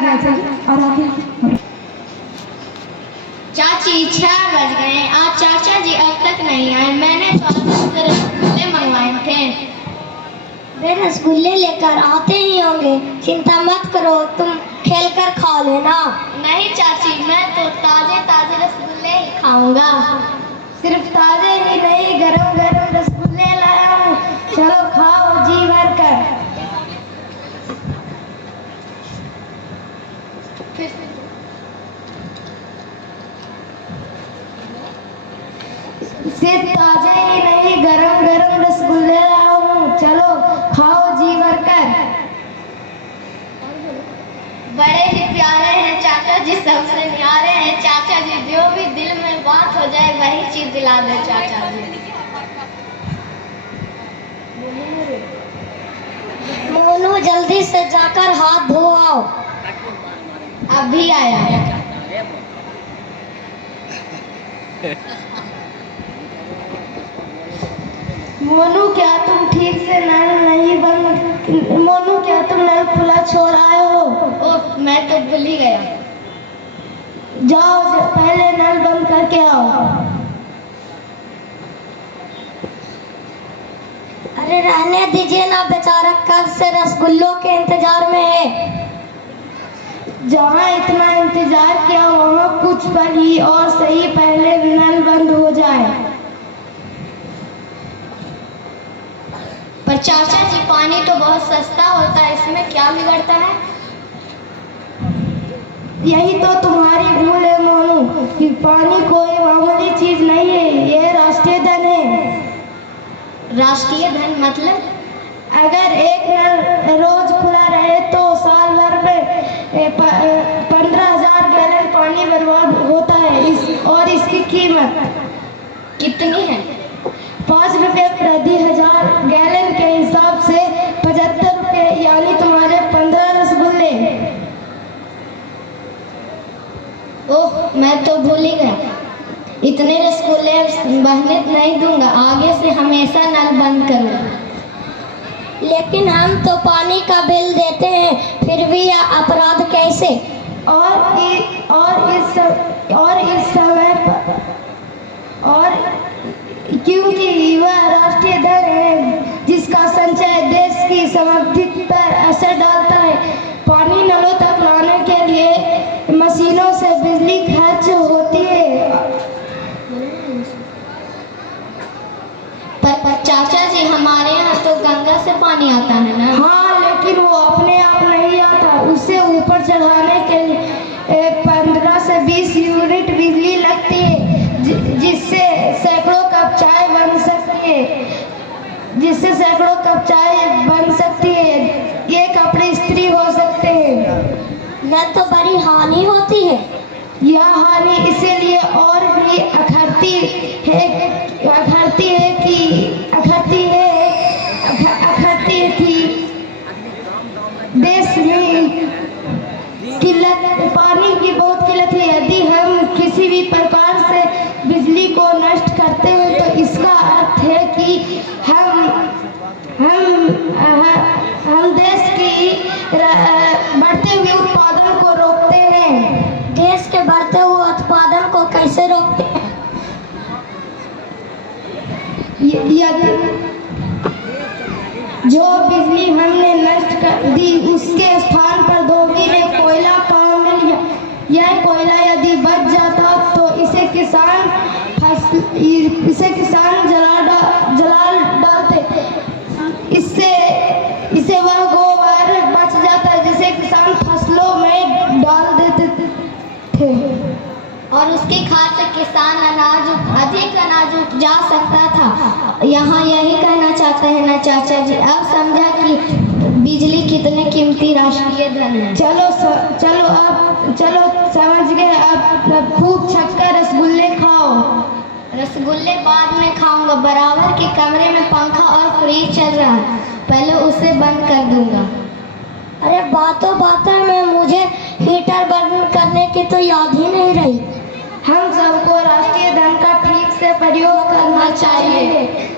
आना चाहिए। और आगे चाची 6 बज गए, आज चाचा जी अब तक नहीं आए। मैंने तो आपसे रसगुल्ले मंगवाए थे। वे रसगुल्ले लेकर आते ही होंगे, चिंता मत करो, तुम खेल कर खा लेना। नहीं चाची, मैं तो ताजे ताजे रसगुल्ले ही खाऊंगा। सिर्फ ताजे ही नहीं, गरम गरम रसगुल्ले लाया हूँ, चलो खाओ जी भर कर। सिर्फ ताजे ही नहीं, गरम गरम रसगुल्ले लाया हूँ, चलो खाओ जी भर कर। बड़े ही प्यारे हैं चाचा जी, सबसे न्यारे हैं चाचा जी। जो भी दिल में बात हो जाए वही चीज दिला दे चाचा जी। मोनू जल्दी से जाकर हाथ धो आओ। अभी आया। मोनू क्या तुम ठीक से नल नहीं बंद, मोनू क्या तुम नल खुला छोड़ आए हो? ओह, मैं तो भूल ही गया। जाओ पहले नल बंद करके आओ। अरे रहने दीजिए ना, बेचारा कब से रसगुल्लों के इंतजार में है। जहाँ इतना इंतजार किया वहाँ कुछ पल ही और सही, पहले नल बंद हो जाए। पर चाचा जी, पानी तो बहुत सस्ता होता है, इसमें क्या बिगड़ता है? यही तो तुम्हारी भूल है मोनू, कि पानी कोई मामूली चीज नहीं है, ये राष्ट्रीय धन है। राष्ट्रीय धन मतलब? अगर एक नल रोज खुला रहे तो साल भर में 15,000 गैलन पानी बर्बाद होता है। और इसकी कीमत कितनी है? 5 रुपये प्रति 1000 गैलन के हिसाब से 75 रुपये, यानी तुम्हारे 15 रसगुल्ले। ओह, मैं तो भूल ही गया। इतने रसगुल्ले बहने नहीं दूंगा, आगे से हमेशा नल बंद करूंगा। लेकिन हम तो पानी का बिल देते हैं, फिर भी यह अपराध कैसे? क्योंकि वह राष्ट्रीय धन है जिसका संचय देश की समृद्धि पर असर डालता है। पानी नलों तक लाने के लिए मशीनों से बिजली खर्च होती है। पर चाचा जी, हमारे यहाँ तो गंगा से पानी आता है ना? हाँ, लेकिन वो अपने आप नहीं आता, उसे ऊपर चढ़ाने के लिए 15 से 20 यूनिट बिजली लगती है, जिससे सैकड़ों कप चाय बन सकती है, ये कपड़े इस्त्री हो सकते हैं। यह तो बड़ी हानि होती है। यह हानि इसीलिए और भी अखरती है कि देश में पानी की बहुत किल्लत है। यदि हम किसी भी प्रकार से बिजली को नष्ट करते हैं तो इसका अर्थ है कि हम देश की बढ़ते हुए उत्पादन को रोकते हैं। देश के बढ़ते हुए उत्पादन को कैसे रोकते हैं? जो बिजली हमने नष्ट कर दी उसके स्थान पर दोगुनी कोयला काम में लिया। यह कोयला यदि बच जाता तो इसे किसान जला डालते। इससे वह गोबर बच जाता जिसे किसान फसलों में डाल देते थे, और उसकी खाद से किसान अधिक अनाज उपजा सकता था। यहाँ यही कहना चाहते हैं ना चाचा जी? अब समझा कि बिजली कितने कीमती राष्ट्रीय धन है। चलो समझ गए। अब खूब छक्का रसगुल्ले खाओ। रसगुल्ले बाद में खाऊंगा, बराबर के कमरे में पंखा और फ्रिज चल रहा है, पहले उसे बंद कर दूंगा। अरे बातों में मुझे हीटर बंद करने की तो याद ही नहीं रही। हम सबको राष्ट्रीय धन का ठीक से प्रयोग करना चाहिए।